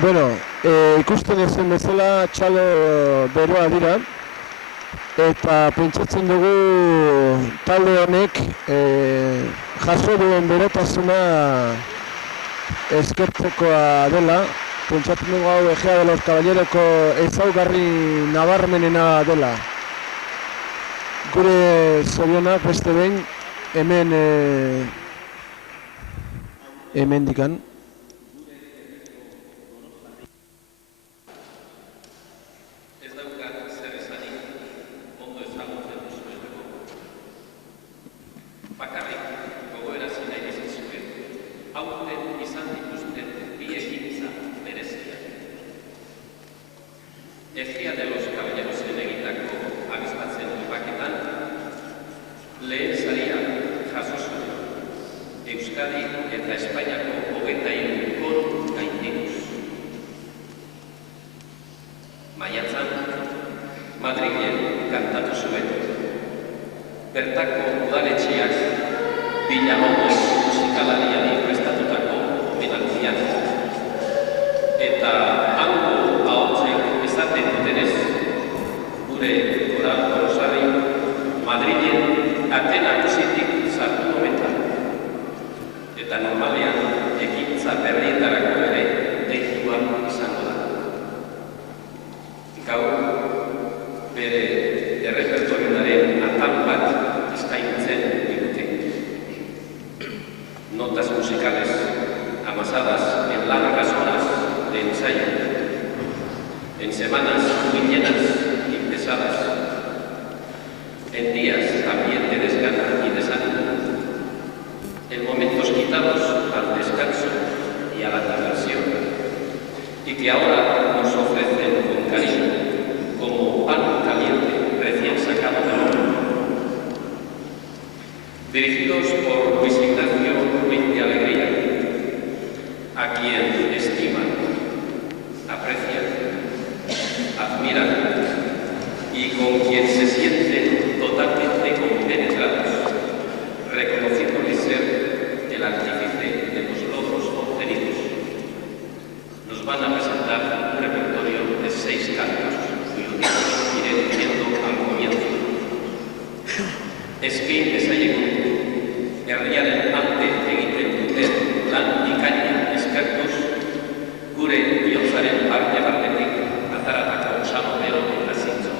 Bueno, ikusten ezen bezala txalo beroa dira, eta pentsatzen dugu talde honek jaso duen berotasuna eskertzekoa dela. Pentsatzen dugu hau Egea de los Caballeroko ezaugarri nabarmenena dela. Gure zorionak beste behin hemen dikan. Egea de los Caballeros egitako abizbatzen topaketan lehen saria jaso zuen. Euskadi eta Espainiako 23 kor gaindituz. Maiatzan, Madrilen kantatu zuen. Bertako udaletxeak Villalobos musikalariari prestatutako omenaldian. Eta hango ahotsen esaten dutenez, gure Koral Gorosarri, Madrilen ate nagusitik sartu momentan. Eta normalean ekintza berrietarako ere deitua izango da. Gaur, bere errepertorioaren atal bat eskaintzen digute. Notas musicales amasadas en largas horas de ensayo, en semanas muy llenas y pesadas, en días también de desgana y desánimo, en momentos quitados al descanso y a la diversión, y que ahora nos ofrecen con cariño, como pan caliente recién sacado del horno. Dirigidos por Luis Ignacio Ruiz de Alegría, a quien estiman, aprecian, admiran y con quien se sienten totalmente compenetrados, reconociéndole ser el artífice de los logros obtenidos. Nos van a presentar un repertorio de 6 cantos, cuyo título iré diciendo al comienzo. Eskain dezaiegu, herriaren ante egiten duten lan ikaina eskertuz, gure bihotzaren barnetik ataratako sano bero eta zintzo.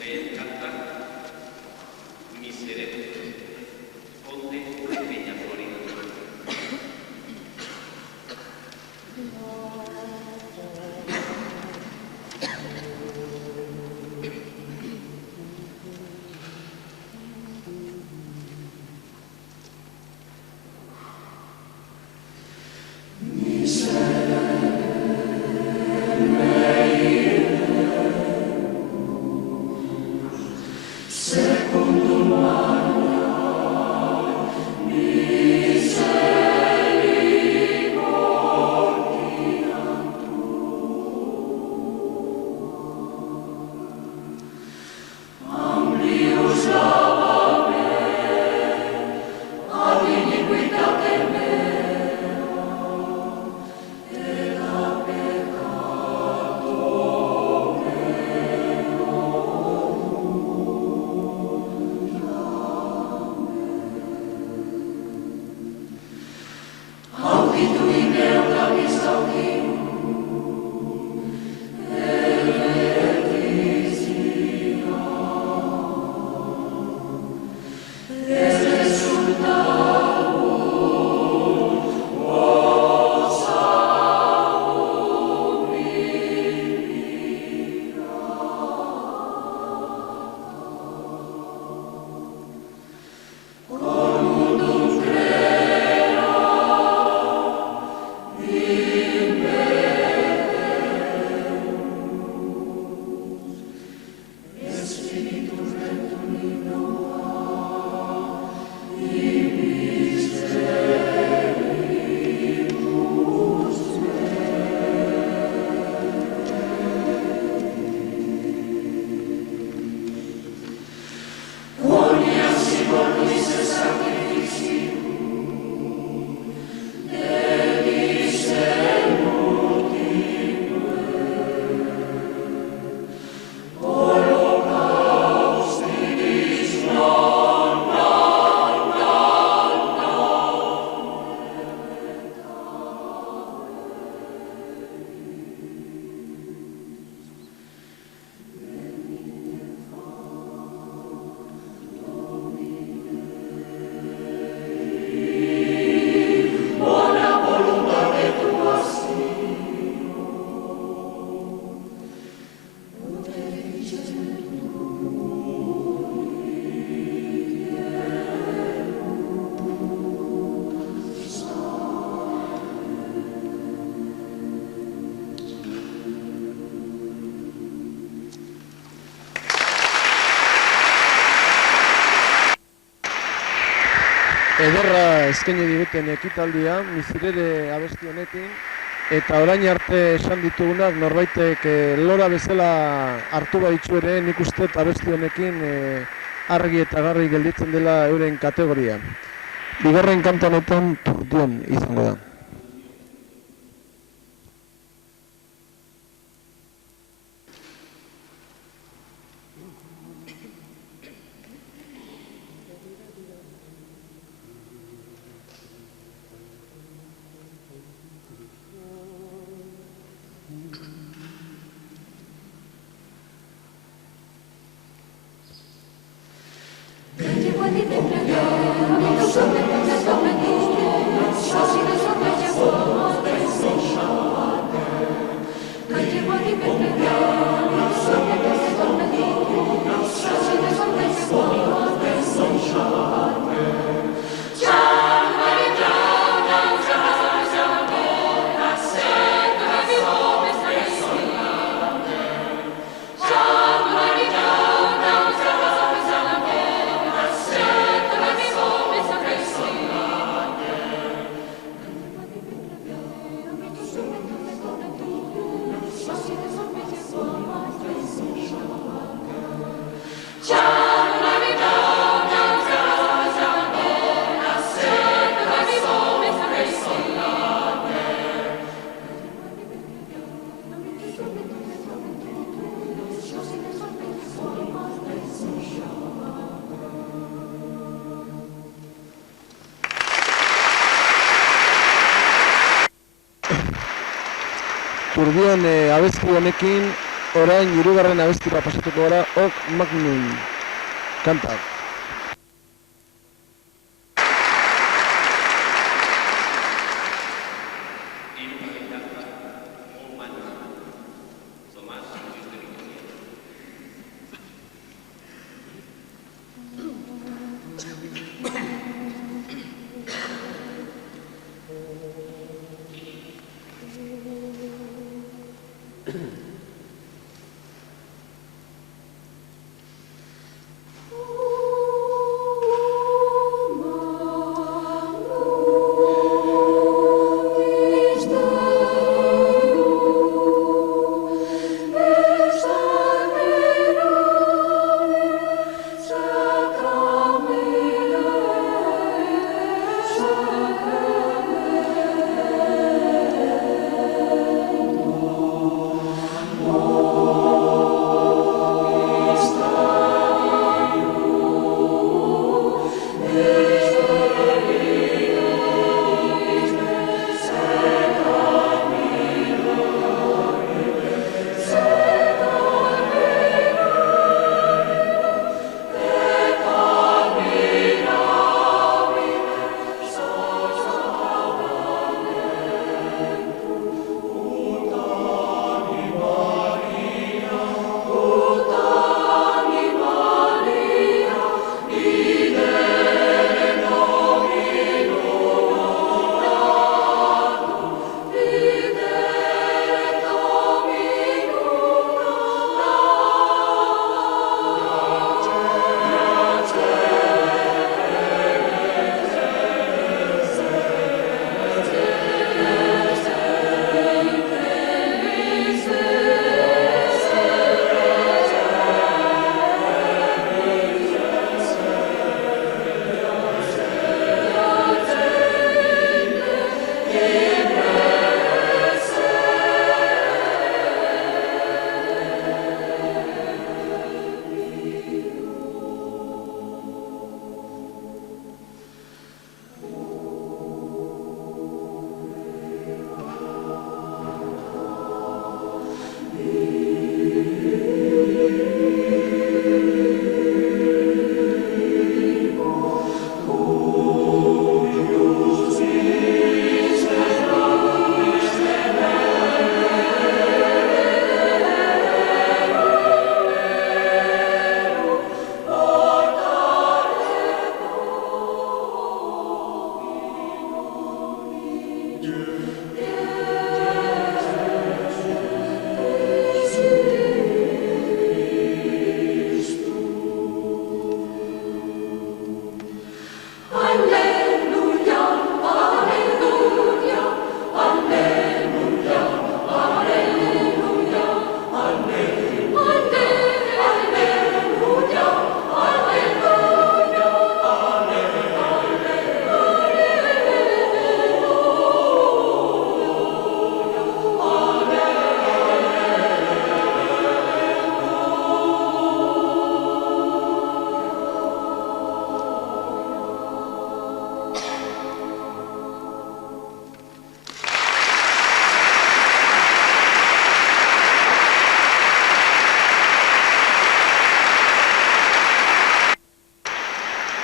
Lehen kanta, Miserere, Conde de Peñaflorida. ederra eskaini diguten ekitaldia, Mizirere abesti honekin, eta orain arte esan ditugunak norbaitek lora bezala hartu baitzu ere, nik uste abesti honekin argi eta garri gelditzen dela euren kategoria. Bigarren kanta honetan Turdion izango da. Turdion abesti honekin, orain hirugarren abestira pasatuko gara, Ok Magnum kanta. Oh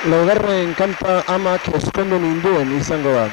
laugarren kanta amak eskondu ninduen izango da.